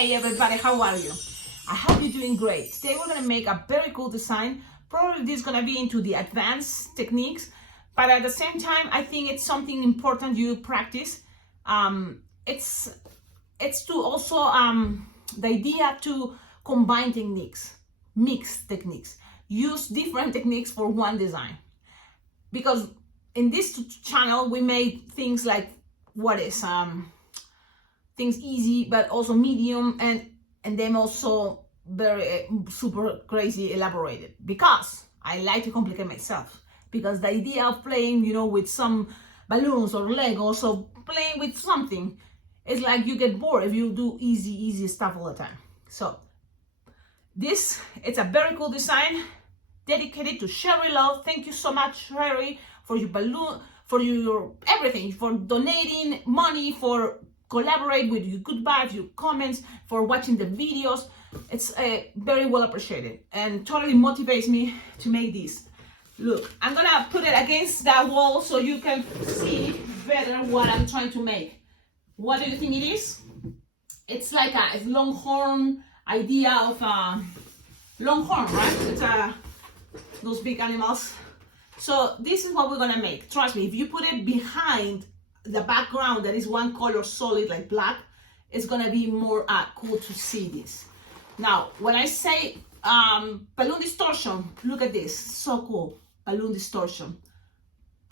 Hey everybody, how are you? I hope you're doing great. Today we're gonna make a very cool design. Probably this is gonna be into the advanced techniques, but at the same time, I think it's something important you practice. It's to also the idea to combine techniques, mix techniques, use different techniques for one design. Because in this channel we made things like things easy, but also medium, and then also very super crazy elaborated, because I like to complicate myself. Because the idea of playing, with some balloons or Legos or playing with something, it's like you get bored if you do easy stuff all the time. So it's a very cool design dedicated to Sherry Love. Thank you so much, Sherry, for your balloon, for your everything, for donating money, for collaborate with your good vibes, your comments, for watching the videos. It's very well appreciated and totally motivates me to make this. Look, I'm gonna put it against that wall so you can see better what I'm trying to make. What do you think it is? It's like a Longhorn idea of a Longhorn, right? It's those big animals. So this is what we're gonna make. Trust me, if you put it behind the background that is one color solid like black, it's gonna be more cool to see this. Now, when I say balloon distortion, look at this, so cool. Balloon distortion.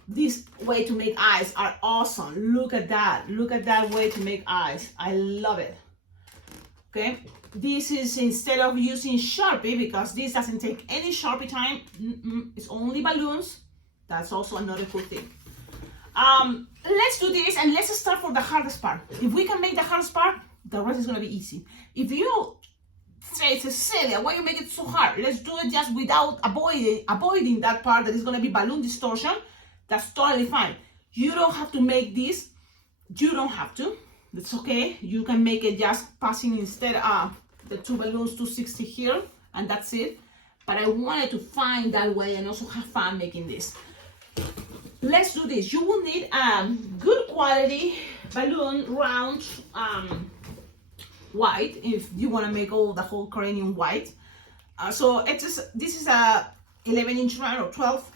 This way to make eyes are awesome. Look at that way to make eyes. I love it. Okay, this is instead of using Sharpie, because this doesn't take any Sharpie time. It's only balloons. That's also another cool thing. Let's do this, and let's start for the hardest part. If we can make the hardest part, the rest is gonna be easy. If you say, Cecilia, why you make it so hard? Let's do it just without avoiding that part that is gonna be balloon distortion. That's totally fine. You don't have to make this. You don't have to. That's okay. You can make it just passing instead of the two balloons 260 here, and that's it. But I wanted to find that way and also have fun making this. Let's do this. You will need a good quality balloon, round, white, if you want to make the whole cranium white. So this is a 11-inch round or 12,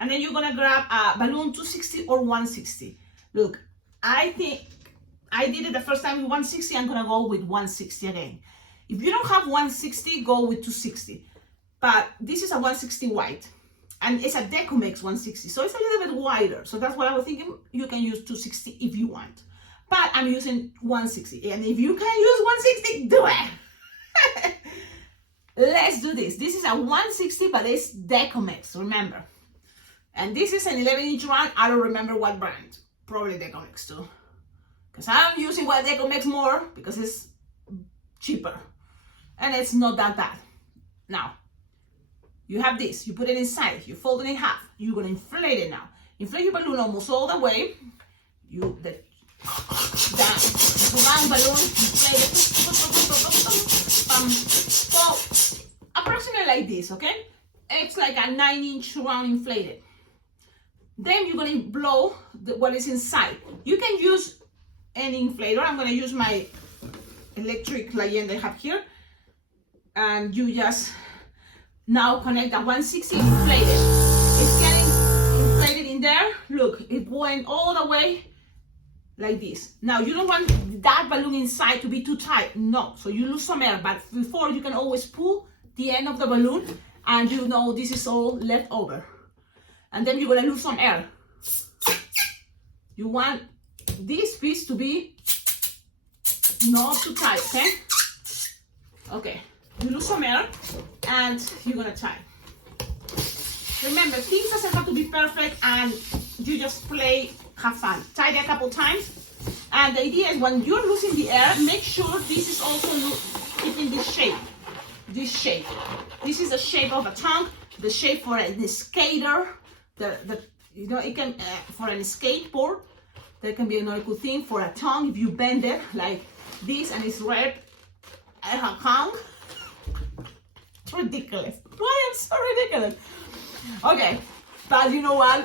and then you're gonna grab a balloon 260 or 160. Look, I think I did it the first time with 160. I'm gonna go with 160 again. If you don't have 160, go with 260. But this is a 160 white. And it's a Decomix 160, so it's a little bit wider. So that's what I was thinking. You can use 260 if you want. But I'm using 160. And if you can use 160, do it. Let's do this. This is a 160, but it's Decomix, remember. And this is an 11-inch round. I don't remember what brand. Probably Decomix too. Because I'm using Decomix more because it's cheaper. And it's not that bad. Now, you have this, you put it inside, you fold it in half, you're gonna inflate it now. Inflate your balloon almost all the way. The round balloon, inflate it. So, approximately like this, okay? It's like a 9-inch round inflated. Then you're gonna blow what is inside. You can use any inflator. I'm gonna use my electric Cheyenne that I have here. And you just now connect the 160 inflated. It's getting inflated in there. Look, it went all the way like this. Now you don't want that balloon inside to be too tight. No, so you lose some air. But before, you can always pull the end of the balloon, and this is all left over. And then you're gonna lose some air. You want this piece to be not too tight, okay? Okay. You lose some air, and you're gonna try. Remember, things doesn't have to be perfect, and you just play, have fun. Try it a couple times, and the idea is when you're losing the air, make sure this is also keeping this shape. This shape. This is the shape of a tongue, the shape for a skater. It can for a skateboard. That can be another cool thing for a tongue. If you bend it like this and it's red, a tongue. Ridiculous. Why I'm so ridiculous? Okay, but you know what?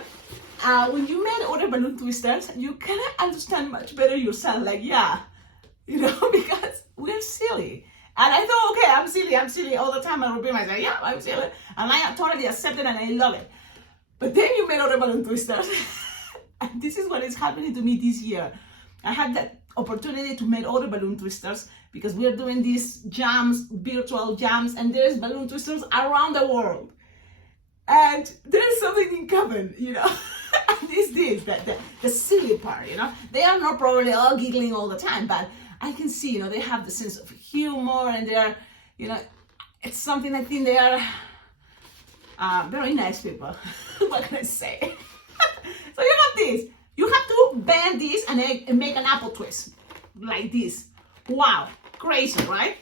When you made other balloon twisters, you can understand much better yourself. Like, yeah, because we're silly. And I thought, okay, I'm silly all the time. I repeat myself, yeah, I'm silly. And I totally accept it and I love it. But then you made other balloon twisters. And this is what is happening to me this year. I had that opportunity to make other balloon twisters because we're doing these jams, virtual jams, and there's balloon twisters around the world. And there's something in common, you know. And it's this, the silly part, you know. They are not probably all giggling all the time, but I can see, you know, they have the sense of humor and they're, you know, it's something I think they are very nice people. What can I say? So you have this. You have to bend this and make an apple twist like this. Wow, crazy, right?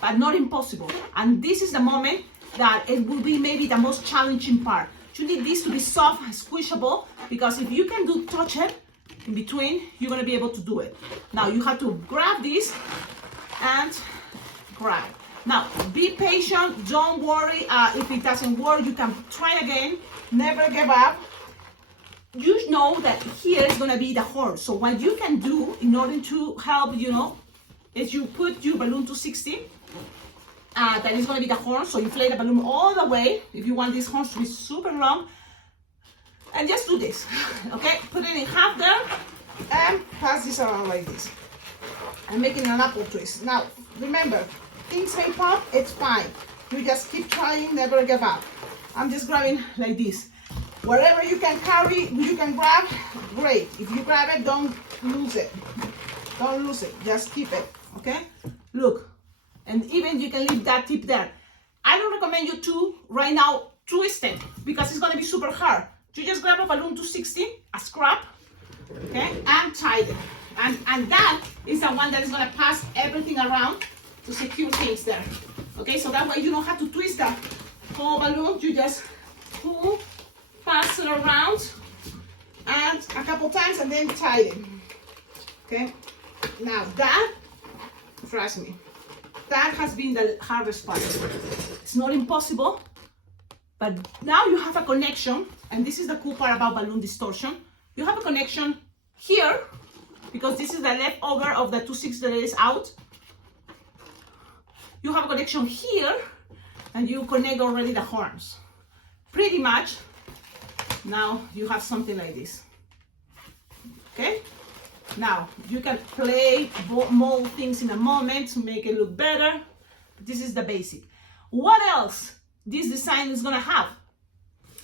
But not impossible. And this is the moment that it will be maybe the most challenging part. You need this to be soft and squishable because if you can touch it in between, you're gonna be able to do it. Now you have to grab this and grab. Now be patient, don't worry if it doesn't work, you can try again, never give up. You know that here is gonna be the horn. So what you can do in order to help, you know, is you put your balloon to 60. That is gonna be the horn. So inflate the balloon all the way if you want these horns to be super long. And just do this, okay? Put it in half there and pass this around like this. I'm making an apple twist. Now, remember, things may pop, it's fine. You just keep trying, never give up. I'm just grabbing like this. Whatever you can carry, you can grab, great. If you grab it, don't lose it. Don't lose it, just keep it, okay? Look, and even you can leave that tip there. I don't recommend you to, right now, twist it, because it's gonna be super hard. You just grab a balloon to 60, a scrap, okay, and tie it. And that is the one that is gonna pass everything around to secure things there. Okay, so that way you don't have to twist the whole balloon, you just pull, pass it around, and a couple times and then tie it. Okay, now that, trust me, that has been the hardest part. It's not impossible, but now you have a connection, and this is the cool part about balloon distortion. You have a connection here, because this is the leftover of the 2/6 that is out. You have a connection here, and you connect already the horns. Pretty much, now you have something like this. Okay? Now, you can play, mold things in a moment to make it look better. This is the basic. What else this design is gonna have?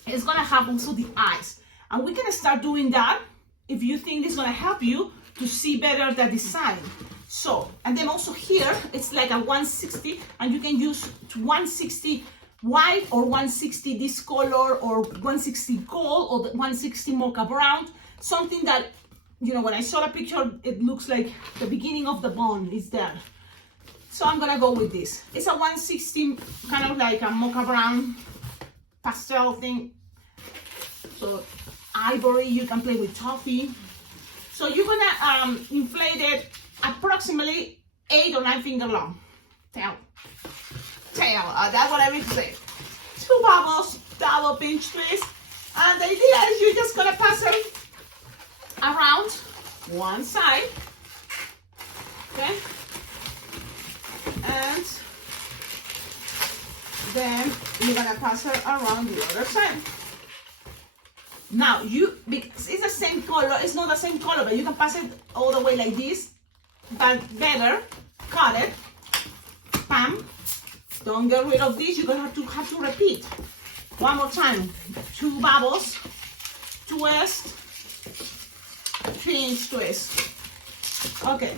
It's gonna have also the eyes. And we can start doing that if you think it's gonna help you to see better the design. So, and then also here, it's like a 160, and you can use 160 white or 160 this color or 160 gold or the 160 mocha brown, something that, you know, when I saw the picture, it looks like the beginning of the bone is there. So I'm gonna go with this. It's a 160, kind of like a mocha brown pastel thing. So ivory, you can play with toffee. So you're gonna inflate it approximately 8 or 9 finger long. Tail, that's what I mean to say. 2 bubbles, double pinch twist. And the idea is you're just gonna pass it around one side, okay, and then you're gonna pass it around the other side. Now because it's the same color, it's not the same color, but you can pass it all the way like this, but better, cut it, bam, don't get rid of this, you're gonna have to repeat. One more time, 2 bubbles, twist, pinch twist. Okay.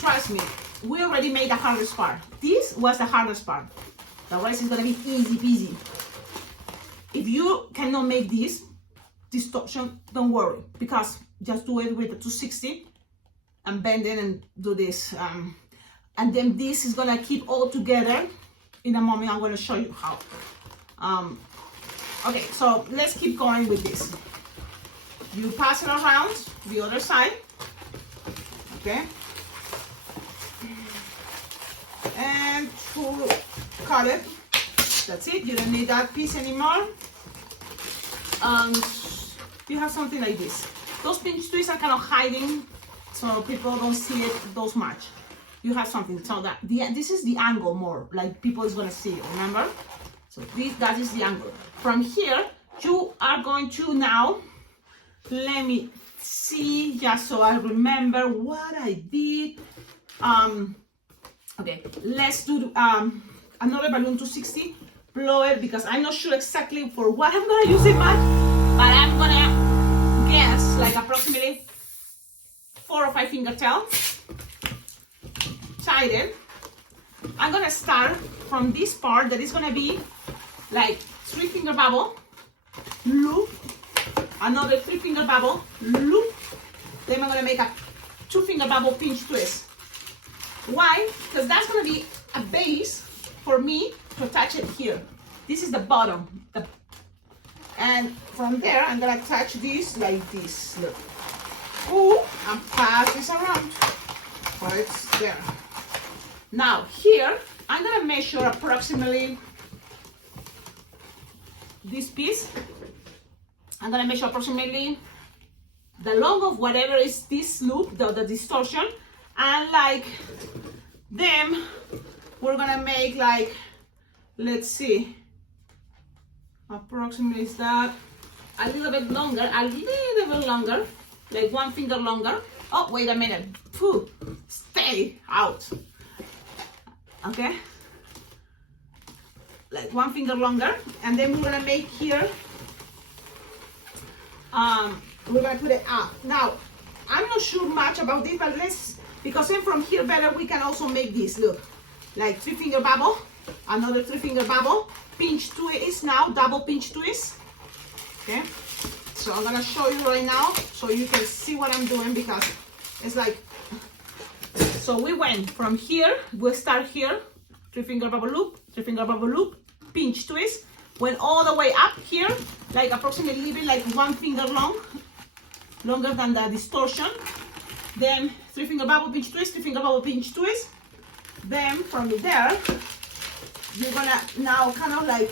Trust me, we already made the hardest part. This was the hardest part. The rest is gonna be easy peasy. If you cannot make this distortion, don't worry, because just do it with the 260 and bend it and do this. And then this is gonna keep all together. In a moment, I'm gonna show you how. Okay, so let's keep going with this. You pass it around the other side, okay? And to cut it, that's it, you don't need that piece anymore. And you have something like this. Those pinch twists are kind of hiding so people don't see it those much. You have something, so that this is the angle more, like people is gonna see it, remember? So that is the angle. From here, you are going to now, let me see, just so I remember what I did. Okay, let's do another balloon 260, blow it, because I'm not sure exactly for what I'm gonna use it much, but I'm gonna guess like approximately 4 or 5 finger tail. Tied it. I'm gonna start from this part that is gonna be like 3 finger bubble, loop, another 3 finger bubble, loop, then I'm gonna make a 2 finger bubble pinch twist. Why? Because that's gonna be a base for me to attach it here. This is the bottom, and from there I'm gonna attach this like this. Look. Oh, and pass this around. So it's there. Now here I'm gonna measure approximately this piece. I'm gonna measure approximately the long of whatever is this loop, the distortion, and like them we're gonna make like, let's see, approximately is that a little bit longer, like 1 finger longer. Oh, wait a minute. Phew. Stay out. Okay, like 1 finger longer, and then we're gonna make here, we're gonna put it up. Now I'm not sure much about this, but let's, because then from here better we can also make this, look, like 3 finger bubble, another 3 finger bubble, pinch twist, now double pinch twist. Okay, so I'm gonna show you right now so you can see what I'm doing, because it's like, so we went from here, we'll start here, 3 finger bubble loop, 3 finger bubble loop, pinch twist, went all the way up here, like approximately leaving like 1 finger long, longer than the distortion. Then 3 finger bubble pinch twist, 3 finger bubble pinch twist. Then from there, you're gonna now kind of like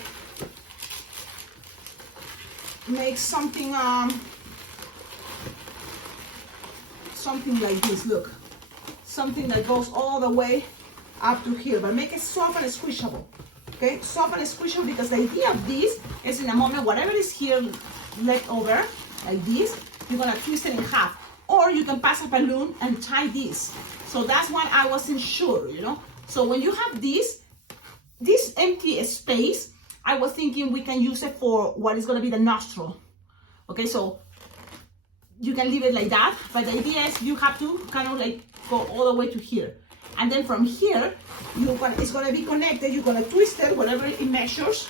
make something, something like this, look. Something that goes all the way up to here, but make it soft and squishable. Okay, soft and squishable, because the idea of this is in a moment, whatever is here left over, like this, you're gonna twist it in half. Or you can pass a balloon and tie this. So that's why I wasn't sure, you know. So when you have this empty space, I was thinking we can use it for what is gonna be the nostril. Okay, so you can leave it like that, but the idea is you have to kind of like go all the way to here, and then from here it's gonna be connected. You're gonna twist it whatever it measures,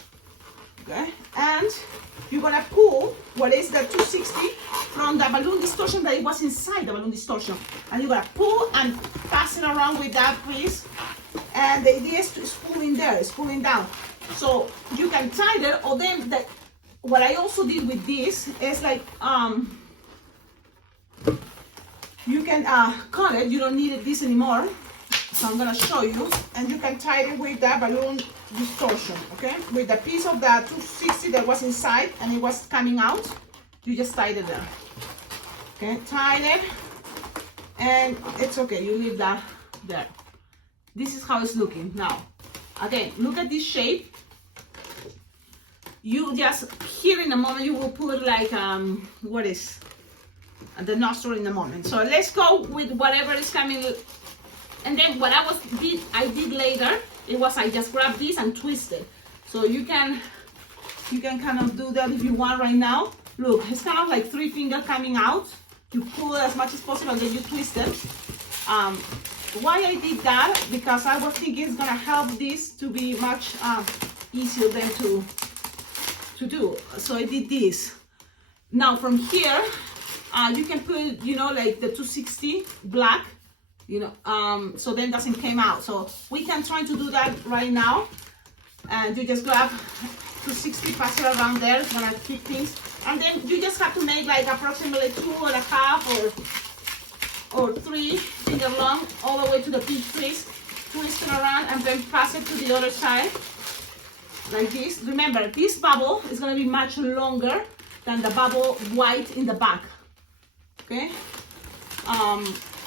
okay, and you're gonna pull what is the 260 from the balloon distortion that it was inside the balloon distortion, and you're gonna pull and pass it around with that piece, and the idea is to spool in there, spool in down, so you can tie it. Or then what I also did with this is like you can cut it, you don't need this anymore. So I'm gonna show you, and you can tie it with the balloon distortion, okay? With the piece of the 260 that was inside and it was coming out, you just tied it there. Okay, tied it, and it's okay, you leave that there. This is how it's looking now. Again, look at this shape. You just, here in a moment, you will put like, what is the nostril in the moment. So let's go with whatever is coming. And then what I did later, it was I just grabbed this and twisted. So you can kind of do that if you want right now. Look, it's kind of like 3 fingers coming out. You pull it as much as possible, and then you twist it. Why I did that? Because I was thinking it's gonna help this to be much easier than to do. So I did this. Now from here, you can put, you know, like the 260 black, you know, so then doesn't come out. So we can try to do that right now. And you just grab 260, pass it around there. It's gonna keep things. And then you just have to make like approximately 2.5 or 3 finger long all the way to the pinch twist. Twist it around and then pass it to the other side like this. Remember, this bubble is gonna be much longer than the bubble white in the back. Okay,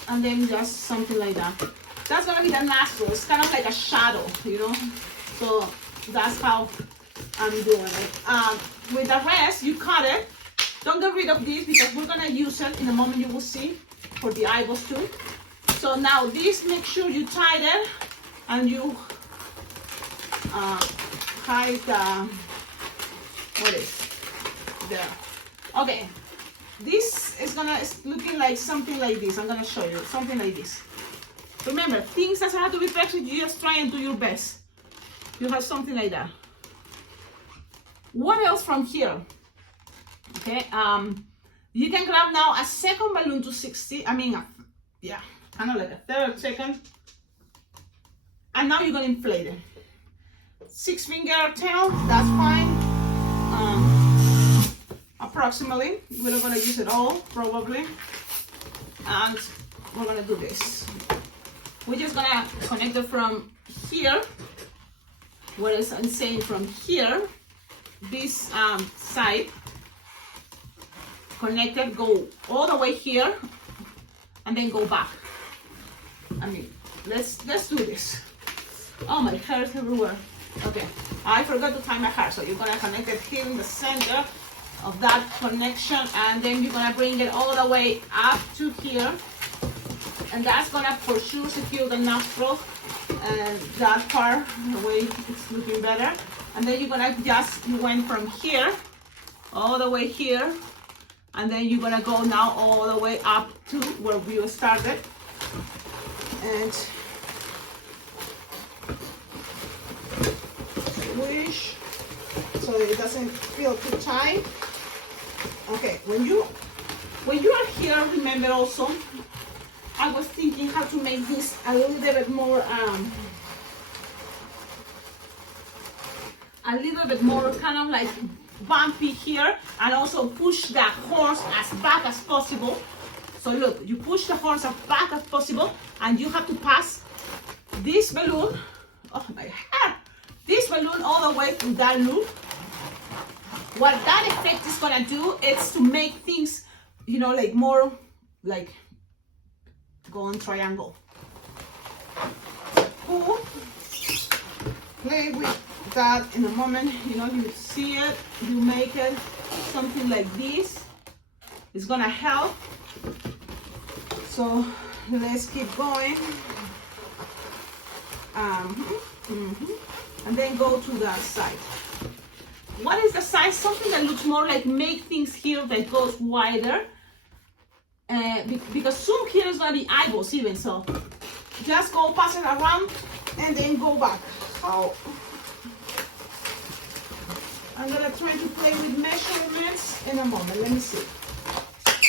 and then just something like that. That's gonna be the nostril. It's kind of like a shadow, you know. So that's how I'm doing it. With the rest, you cut it. Don't get rid of this because we're gonna use it in a moment. You will see for the eyeballs too. So now this, make sure you tie it and you hide the, what is there? Okay, this is it's looking like something like this. I'm gonna show you something like this. Remember, things that have to be perfect, you just try and do your best. You have something like that. What else from here? Okay, you can grab now a second balloon to 60. I mean, yeah, kind of like a third second. And now you're gonna inflate it. 6-finger tail, that's fine. Approximately. We're not gonna use it all, probably. And we're gonna do this. We're just gonna connect it from here. What is I'm saying from here, this side connected, go all the way here, and then go back. I mean, let's do this. Oh, my hair is everywhere. Okay, I forgot to tie my hair, so you're gonna connect it here in the center of that connection, and then you're gonna bring it all the way up to here, and that's gonna for sure secure the nostril and that part the way it's looking better. And then you're gonna you went from here all the way here, and then you're gonna go now all the way up to where we started, and squish so it doesn't feel too tight. Okay, when you are here, remember also, I was thinking how to make this a little bit more kind of like bumpy here, and also push the horns as back as possible. So look, you push the horns as back as possible, and you have to pass this balloon, oh my hair, this balloon all the way through that loop. What that effect is gonna do is to make things, you know, like more like go on triangle. Cool. Play with that in a moment. You know, you see it, you make it something like this. It's gonna help. So let's keep going. And then go to the side. What is the side? Something that looks more like make things here that goes wider. Because soon here is gonna be eyeballs even, so just go pass it around and then go back. Oh. I'm gonna try to play with measurements in a moment. Let me see.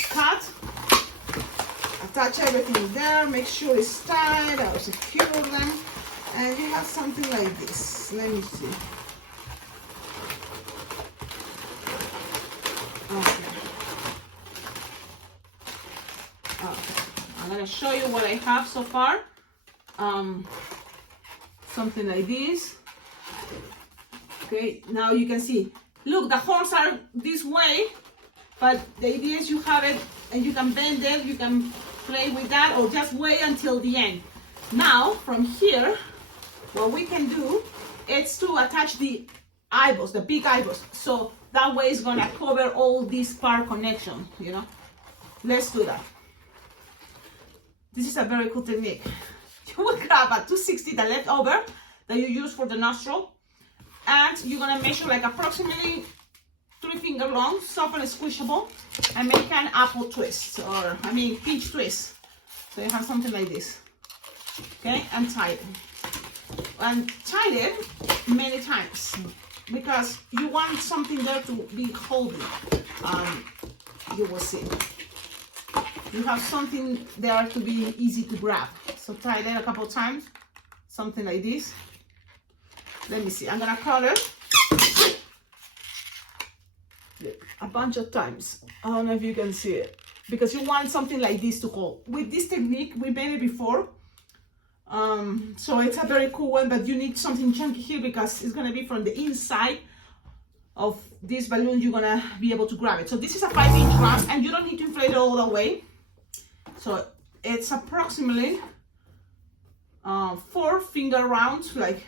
Cut. Attach everything there. Make sure it's tight or secure them. And you have something like this. Let me see. Okay. I'm gonna show you what I have so far. Something like this. Okay, now you can see. Look, the horns are this way, but the idea is you have it and you can bend it, you can play with that, or just wait until the end. Now, from here, what we can do is to attach the eyeballs, the big eyeballs. So that way it's gonna cover all this part connection, you know. Let's do that. This is a very cool technique. You will grab a 260, the leftover that you use for the nostril, and you're gonna measure like approximately 3 finger long, soft and squishable, and make an apple twist, or I mean pinch twist. So you have something like this. Okay, and tie it. And tie it many times because you want something there to be holding. You will see. You have something there to be easy to grab. So tie it a couple times, something like this. Let me see. I'm gonna curl it a bunch of times. I don't know if you can see it because you want something like this to hold. With this technique, we made it before. So it's a very cool one, but you need something chunky here because it's gonna be from the inside of this balloon. You're gonna be able to grab it. So this is a 5-inch round, and you don't need to inflate it all the way. So it's approximately 4 finger rounds, like,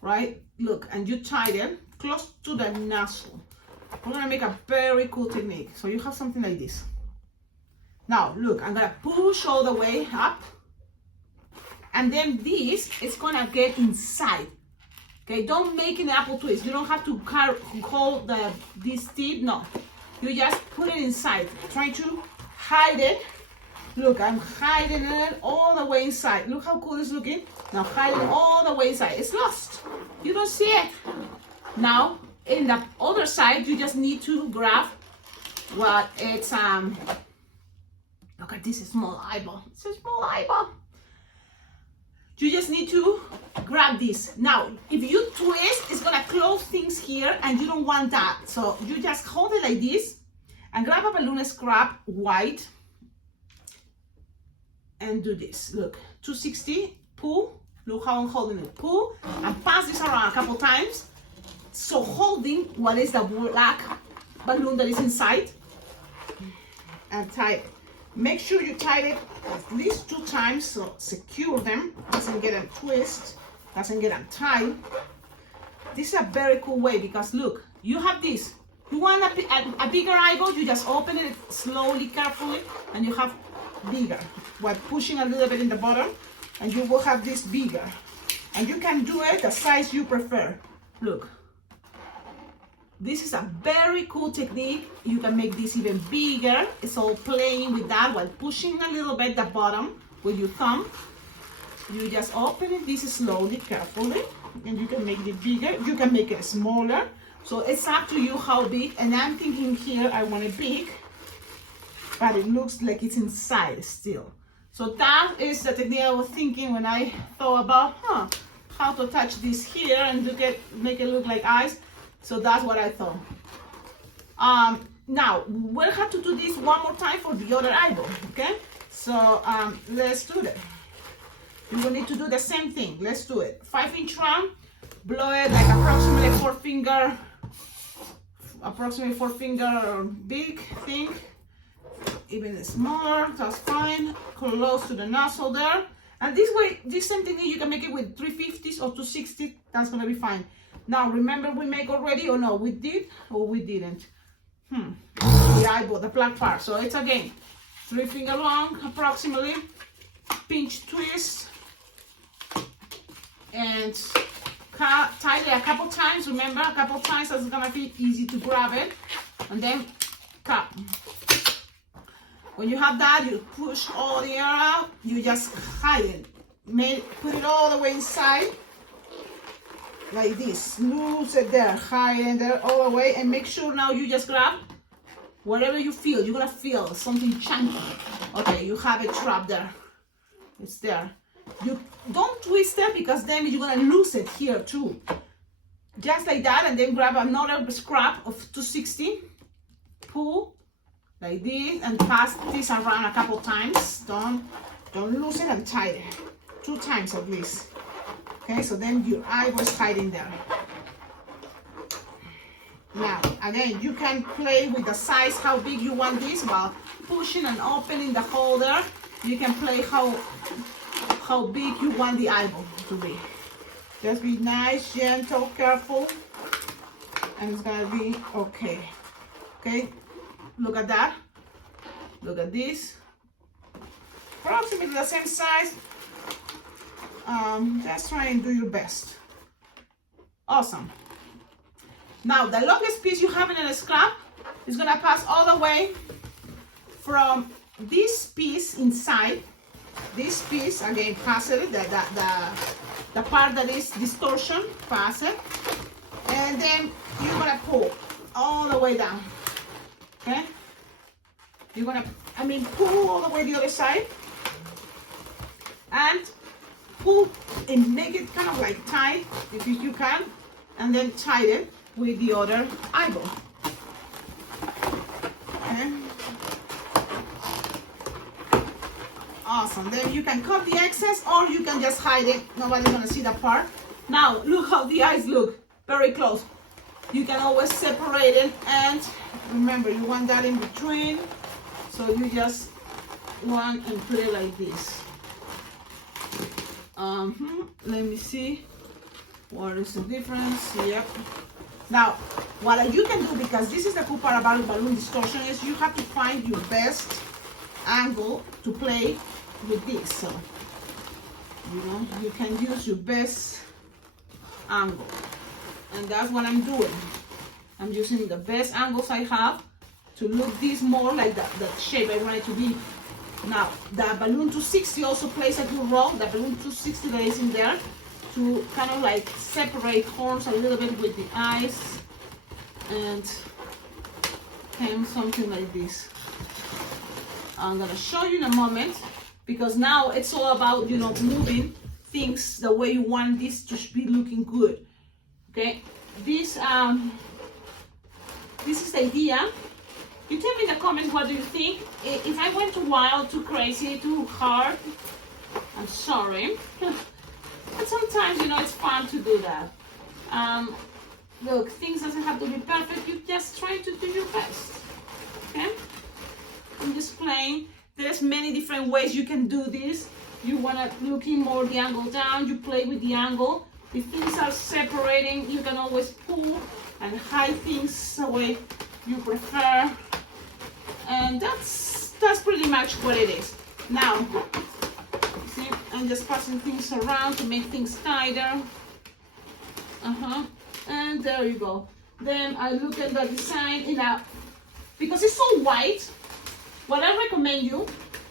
right? Look, and you tie them close to the nostril. We're gonna make a very cool technique. So you have something like this. Now, look, I'm gonna push all the way up, and then this is gonna get inside. Okay, don't make an apple twist. You don't have to hold this tip, no. You just put it inside. Try to hide it. Look, I'm hiding it all the way inside. Look how cool it's looking. Now hiding all the way inside. It's lost. You don't see it. Now, in the other side, you just need to grab what it's, look at this small eyeball. It's a small eyeball. You just need to grab this. Now, if you twist, it's gonna close things here, and you don't want that. So you just hold it like this, and grab a balloon scrap white, and do this. Look, 260, pull. Look how I'm holding it. Pull, and pass this around a couple times. So holding what is the black balloon that is inside, and tie it. Make sure you tie it at least 2 times, so secure them, doesn't get a twist, doesn't get untied. This is a very cool way, because look, you have this. You want a bigger eyeball, you just open it slowly, carefully, and you have bigger. While pushing a little bit in the bottom, and you will have this bigger. And you can do it the size you prefer. Look. This is a very cool technique. You can make this even bigger. It's all playing with that while pushing a little bit the bottom with your thumb. You just open it this slowly, carefully, and you can make it bigger. You can make it smaller. So it's up to you how big. And I'm thinking here I want it big, but it looks like it's inside still. So that is the technique I was thinking when I thought about how to attach this here and make it look like eyes. So that's what I thought. Now we'll have to do this one more time for the other eyeball, okay? So let's do that. You will need to do the same thing. Let's do it. 5-inch round, blow it like approximately 4 finger big thing, even smaller, that's fine. Close to the nozzle there. And this way, this same thing, you can make it with 350s or 260, that's gonna be fine. Now, remember we make already, or no, we did, or we didn't? The eyeball, the black part. So it's again, 3 finger long, approximately, pinch twist, and tie it a couple times. Remember, a couple times, so it's gonna be easy to grab it, and then cut. When you have that, you push all the air out, you just hide it. Put it all the way inside, like this, loose it there, hide it there all the way, and make sure now you just grab whatever you feel. You're gonna feel something chunky. Okay, you have it trapped there. It's there. You don't twist it, because then you're gonna lose it here too. Just like that, and then grab another scrap of 260, pull like this, and pass this around a couple times. Don't lose it, and tie it 2 times at least. Okay, so then your eyeball is hiding there. Now, again, you can play with the size, how big you want this, while pushing and opening the holder. You can play how big you want the eyeball to be. Just be nice, gentle, careful, and it's gonna be okay. Okay, look at that. Look at this. Approximately the same size. Just try and do your best. Awesome. Now the longest piece you have in a scrap is gonna pass all the way from this piece inside. This piece again, pass it, the part that is distortion, pass it, and then you're gonna pull all the way down. Okay? You're gonna, pull all the way the other side, and pull and make it kind of like tight if you can, and then tie it with the other eyeball. Okay. Awesome. Then you can cut the excess, or you can just hide it. Nobody's gonna see that part. Now look how the eyes look. Very close. You can always separate it, and remember you want that in between. So you just one and put it like this. Let me see. What is the difference? Yep. Now, what you can do, because this is the cool part about balloon distortion, is you have to find your best angle to play with this. So, you know, you can use your best angle. And that's what I'm doing. I'm using the best angles I have to look this more like that shape I want it to be. Now, the balloon 260 also plays a good role. The balloon 260 that is in there, to kind of like separate horns a little bit with the eyes, and kind of something like this. I'm gonna show you in a moment, because now it's all about, you know, moving things the way you want this to be looking good. Okay, this is the idea. You tell me in the comments what do you think. If I went too wild, too crazy, too hard, I'm sorry. But sometimes, you know, it's fun to do that. Look, things doesn't have to be perfect. You just try to do your best. Okay? I'm just playing. There's many different ways you can do this. You want to look in more the angle down. You play with the angle. If things are separating, you can always pull and hide things the way you prefer. And that's pretty much what it is. Now, see, I'm just passing things around to make things tighter. And there you go. Then I look at the design because it's so white. What I recommend you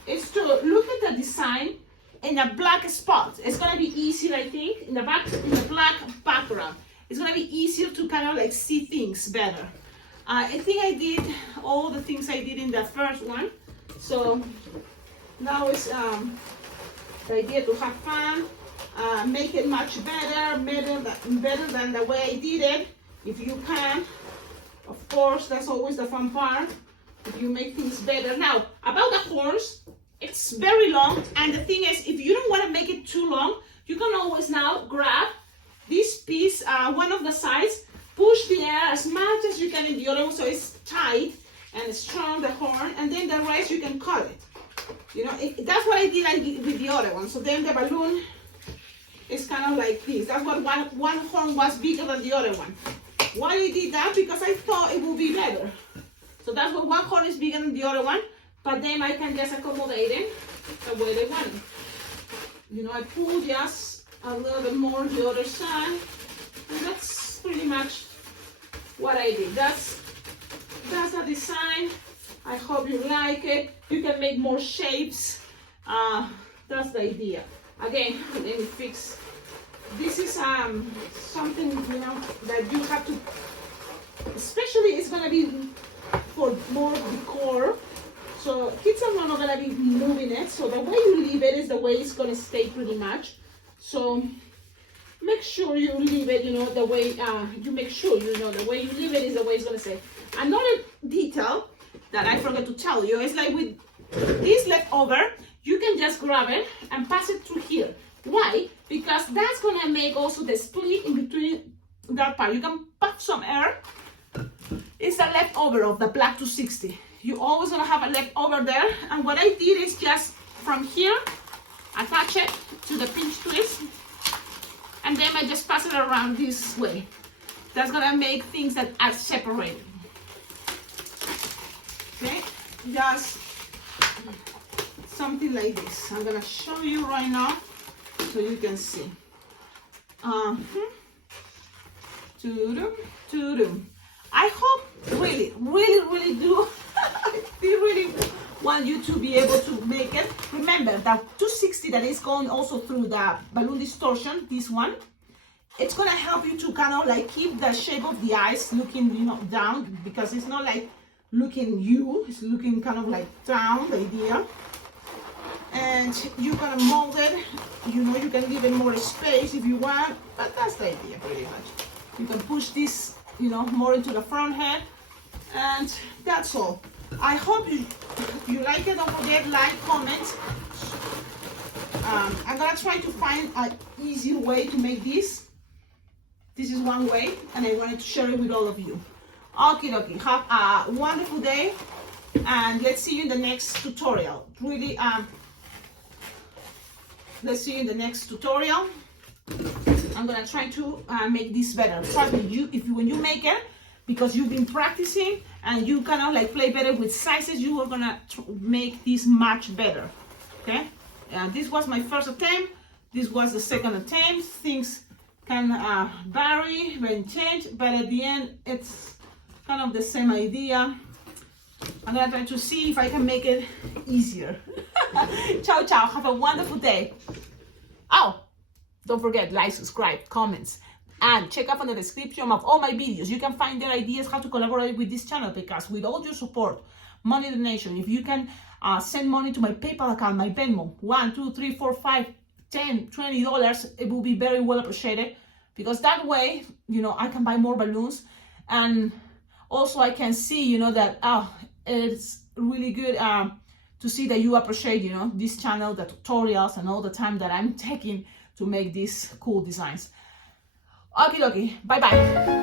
is to look at the design in a black spot. It's gonna be easier, I think, in the black background. It's gonna be easier to kind of like see things better. I think I did all the things I did in the first one. So now it's the idea to have fun, make it much better than the way I did it, if you can. Of course, that's always the fun part, if you make things better. Now, about the horns, it's very long, and the thing is, if you don't want to make it too long, you can always now grab this piece, one of the sides, push the air as much as you can in the other one so it's tight and strong, the horn, and then the rest you can cut it. You know, that's what I did with the other one. So then the balloon is kind of like this. That's what one horn was bigger than the other one. Why I did that? Because I thought it would be better. So that's what one horn is bigger than the other one, but then I can just accommodate it the way they want it. You know, I pull just a little bit more the other side, and that's pretty much what I did. That's the design. I hope you like it. You can make more shapes. That's the idea. Again, let me fix. This is something, you know, that you have to, especially it's gonna be for more decor. So kids are not gonna be moving it. So the way you leave it is the way it's gonna stay pretty much. So make sure you leave it, you know, the way you make sure, you know, the way you leave it is the way it's gonna stay. Another detail that I forgot to tell you is like with this leftover, you can just grab it and pass it through here. Why? Because that's gonna make also the split in between that part. You can puff some air. It's the leftover of the black 260. You always gonna have a leftover there. And what I did is just from here, attach it to the pinch twist, and then I just pass it around this way. That's gonna make things that are separated. Okay, just something like this. I'm gonna show you right now so you can see. I hope really do. I really want you to be able to make it. Remember that 260 that is going also through the balloon distortion, this one, it's gonna help you to kind of like keep the shape of the eyes looking, you know, down, because it's not like looking it's looking kind of like down, the idea. And you're gonna mold it, you know, you can give it more space if you want, but that's the idea pretty much. You can push this, you know, more into the front head, and that's all. I hope you like it. Don't forget, like, comment. I'm gonna try to find an easy way to make this. This is one way, and I wanted to share it with all of you. Okie dokie, have a wonderful day. and let's see you in the next tutorial. Really, let's see you in the next tutorial. I'm gonna try to make this better. Trust me, when you make it, because you've been practicing and you kind of like play better with sizes, you are gonna make this much better. Okay, this was my first attempt. This was the second attempt. Things can vary and change, but at the end, it's kind of the same idea. I'm gonna try to see if I can make it easier. Ciao, ciao. Have a wonderful day. Oh, don't forget, like, subscribe, comments, and check out on the description of all my videos. You can find their ideas how to collaborate with this channel, because with all your support, money donation, if you can send money to my PayPal account, my Venmo, $1, $2, $3, $4, $5, $10, $20, it will be very well appreciated, because that way, I can buy more balloons, and also I can see, that it's really good to see that you appreciate, this channel, the tutorials, and all the time that I'm taking to make these cool designs. Okie dokie, bye bye.